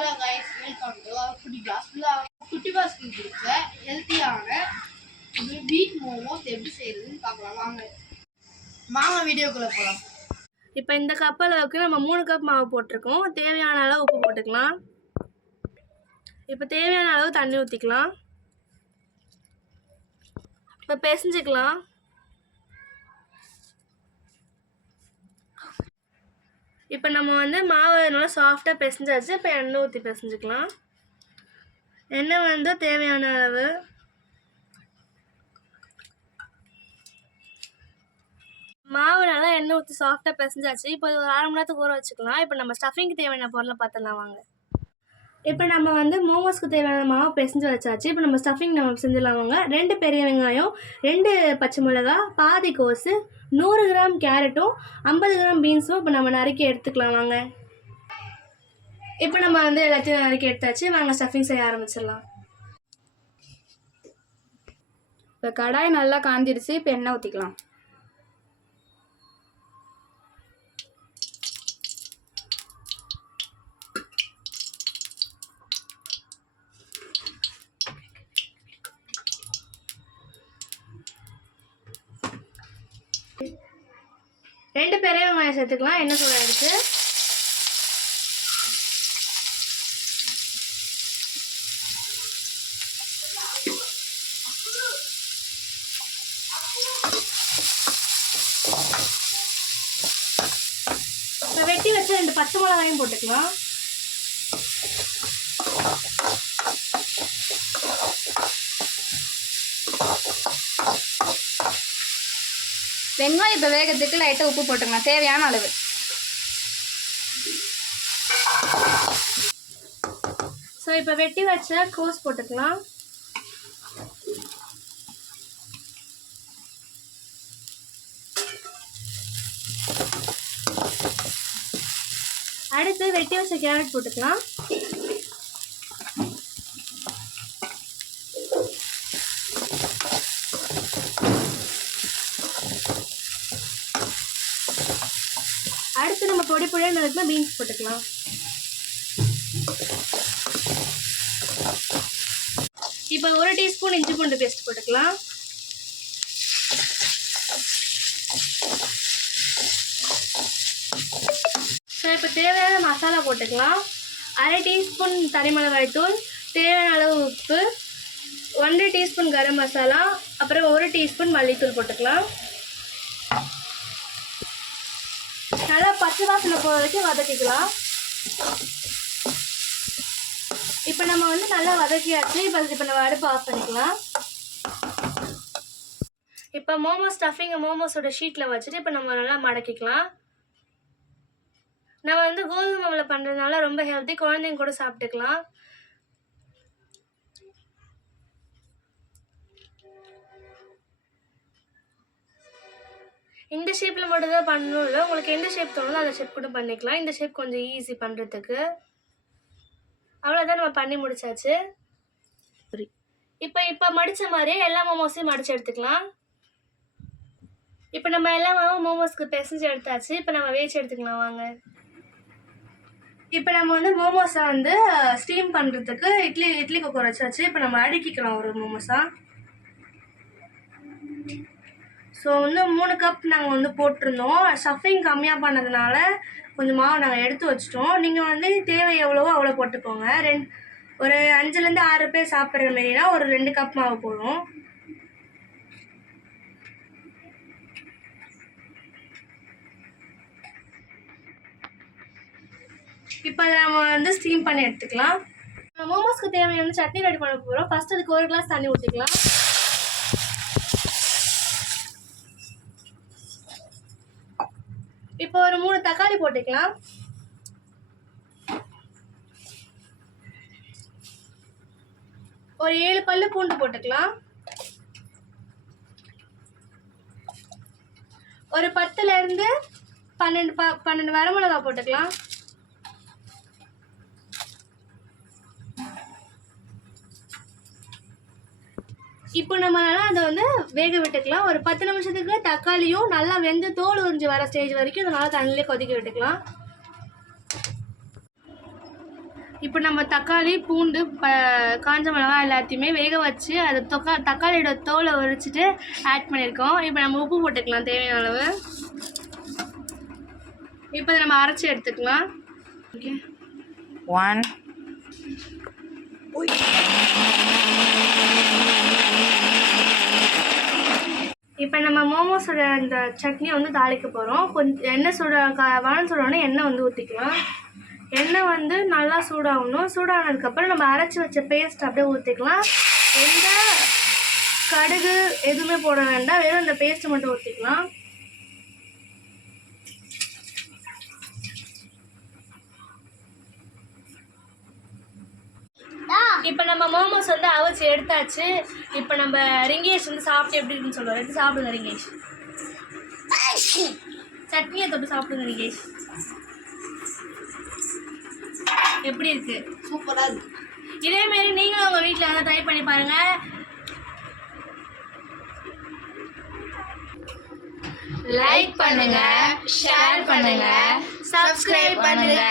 Hello guys, welcome to குட்டி pass. குட்டி பாஸ்க்கு பிடிச்ச ஹெல்த்தியான பீட் மோமோஸ் எப்படி செய்யறதுன்னு பார்க்கலாம். வாங்க வீடியோக்குள்ள போகலாம். இப்போ இந்த கப் அளவுக்கு நம்ம 3 கப் மாவு போட்டிருக்கோம். தேவையான அளவு உப்பு போட்டுக்கலாம். இப்போ தேவையான அளவு தண்ணி ஊற்றிக்கலாம். இப்போ பிசைஞ்சிக்கலாம். இப்போ நம்ம மாவு நல்லா சாஃப்டாக பிசைஞ்சாச்சு. இப்போ எண்ணெய் ஊற்றி பிசைஞ்சிக்கலாம். எண்ணெய் தேவையான அளவு. மாவு நல்லா எண்ணெய் ஊற்றி சாஃப்டாக பிசைஞ்சாச்சு. இப்போ ஒரு 1/2 மணி நேரத்துக்கு ஊற வச்சுக்கலாம். இப்போ நம்ம ஸ்டஃபிங்க்கு தேவையான பொருளை பார்த்துலாம் வாங்க. இப்போ நம்ம மோமோஸ்க்கு தேவையான மாவு பிசைஞ்சு வச்சாச்சு. இப்போ நம்ம ஸ்டஃபிங் நம்ம செஞ்சிடலாம் வாங்க. 2 பெரிய வெங்காயம், 2 பச்சை மிளகா, பாதி கோஸு, 100 கிராம் கேரட்டும், 50 கிராம் பீன்ஸும் இப்போ நம்ம நறுக்கி எடுத்துக்கலாம் வாங்க. இப்போ நம்ம எல்லாத்தையும் நறுக்கி எடுத்தாச்சு. வாங்க ஸ்டஃபிங் செய்ய ஆரம்பிச்சிடலாம். இப்போ கடாய் நல்லா காந்திடுச்சு. இப்போ எண்ணெய் ஊற்றிக்கலாம். ரெண்டு பெரிய வெங்காயம் சேர்த்துக்கலாம். எண்ணெய் சூடாயிடுச்சு. இப்போ வெட்டி வச்சு 2 பச்சை மிளகாயும் போட்டுக்கலாம். வெங்காயம் இப்போ வேகத்துக்கு லைட்டாக உப்பு போட்டுக்கலாம், தேவையான அளவு. ஸோ இப்போ வெட்டி வச்ச கோஸ் போட்டுக்கலாம். அடுத்து வெட்டி வச்ச கேரட் போட்டுக்கலாம். அடுத்து நம்ம பொடி பொடியாக நறுக்கின பீன்ஸ் போட்டுக்கலாம். இப்போ 1 டீஸ்பூன் இஞ்சி பூண்டு பேஸ்ட் போட்டுக்கலாம். ஸோ இப்போ தேவையான மசாலா போட்டுக்கலாம். 1/2 டீஸ்பூன் தனி மிளகாய் தூள், தேவையான அளவு உப்பு, 1 டீஸ்பூன் கரம் மசாலா, அப்புறம் 1 டீஸ்பூன் மல்லித்தூள் போட்டுக்கலாம். நல்லா பச்சை வாசனை போகிற வரைக்கும் வதக்கிக்கலாம். இப்போ நம்ம நல்லா வதக்கியாச்சு. இப்போ நம்ம அடுப்பு ஆஃப் பண்ணிக்கலாம். இப்போ மோமோஸ் ஸ்டஃபிங்கை மோமோஸோட ஷீட்டில் வச்சுட்டு இப்போ நம்ம நல்லா மடக்கிக்கலாம். நம்ம கோதுமை மாவில் பண்ணுறதுனால ரொம்ப ஹெல்த்தி, குழந்தைங்க கூட சாப்பிட்டுக்கலாம். இந்த ஷேப்பில் மட்டும் தான் பண்ணணும் இல்லை, உங்களுக்கு எந்த ஷேப் தோணுதோ அந்த ஷேப் கூட பண்ணிக்கலாம். இந்த ஷேப் கொஞ்சம் ஈஸி பண்ணுறதுக்கு. அவ்வளோதான், நம்ம பண்ணி முடிச்சாச்சு. இப்போ மடித்த மாதிரியே எல்லா மோமோஸையும் மடித்து எடுத்துக்கலாம். இப்போ நம்ம எல்லா மோமோஸ்க்கு பிசைஞ்சு எடுத்தாச்சு. இப்போ நம்ம வேச்சு எடுத்துக்கலாம் வாங்க. இப்போ நம்ம மோமோஸை ஸ்டீம் பண்ணுறதுக்கு இட்லி குக்கர் வச்சாச்சு. இப்போ நம்ம அடுக்கிக்கலாம் ஒரு மோமோஸாக. ஸோ 3 கப் நாங்கள் போட்டிருந்தோம். ஸ்டஃபிங் கம்மியாக பண்ணதுனால கொஞ்சம் மாவு நாங்கள் எடுத்து வச்சிட்டோம். நீங்கள் தேவை எவ்வளவோ அவ்வளோ போட்டுக்கோங்க. ஒரு 5லேருந்து 6 பேர் சாப்பிட்ற மாரினா ஒரு 2 கப் மாவு போடும். இப்போ நம்ம ஸ்டீம் பண்ணி எடுத்துக்கலாம். மோமோஸ்க்கு தேவையான சட்னி ரெடி பண்ண போகிறோம். ஃபஸ்ட் அதுக்கு 1 கிளாஸ் தண்ணி ஊற்றிக்கலாம். இப்போ ஒரு 3 தக்காளி போட்டுக்கலாம். ஒரு 7 பல்லு பூண்டு போட்டுக்கலாம். ஒரு 10லேருந்து 12 வரமிளகாய் போட்டுக்கலாம். இப்போ நம்ம அதை வேக விட்டுக்கலாம். ஒரு 10 நிமிஷத்துக்கு தக்காளியும் நல்லா வெந்து தோல் உறிஞ்சி வர ஸ்டேஜ் வரைக்கும் இதை நல்லா தண்ணியிலே கொதிக்க விட்டுக்கலாம். இப்போ நம்ம தக்காளி பூண்டு காஞ்ச மிளகாய் எல்லாத்தையுமே வேக வச்சு அது தக்காளியோட தோலை உரிச்சிட்டு ஆட் பண்ணியிருக்கோம். இப்போ நம்ம உப்பு போட்டுக்கலாம் தேவையான அளவு. இப்போ நம்ம அரைச்சி எடுத்துக்கலாம். ஓகே 1 இப்போ நம்ம மோமோஸோட அந்த சட்னியை வந்து தாளிக்க போகிறோம். கொஞ்சம் எண்ணெய் வானம் சூடானே எண்ணெய் வந்து ஊற்றிக்கலாம். எண்ணெய் வந்து நல்லா சூடாகணும். சூடானதுக்கப்புறம் நம்ம அரைச்சி வச்ச பேஸ்ட் அப்படியே ஊற்றிக்கலாம். எந்த கடுகு எதுவுமே போட வேண்டாம், வெறும் இந்த பேஸ்ட்டு மட்டும் ஊற்றிக்கலாம். இப்போ நம்ம மோமோஸ் வந்து அவிச்சு எடுத்தாச்சு. இப்போ நம்ம ரிங்கேஷ் வந்து சாப்பிட்டு எப்படி இருக்குன்னு சொல்லுவோம். எடுத்து சாப்பிடுங்க ரிங்கேஷ். சட்னியை தொட்டு சாப்பிடுங்க ரிங்கேஷ். எப்படி இருக்கு? சூப்பராக இருக்கு. இதேமாரி நீங்களும் உங்கள் வீட்டில் வந்து ட்ரை பண்ணி பாருங்கள். லைக் பண்ணுங்க, ஷேர் பண்ணுங்க, சப்ஸ்கிரைப் பண்ணுங்க.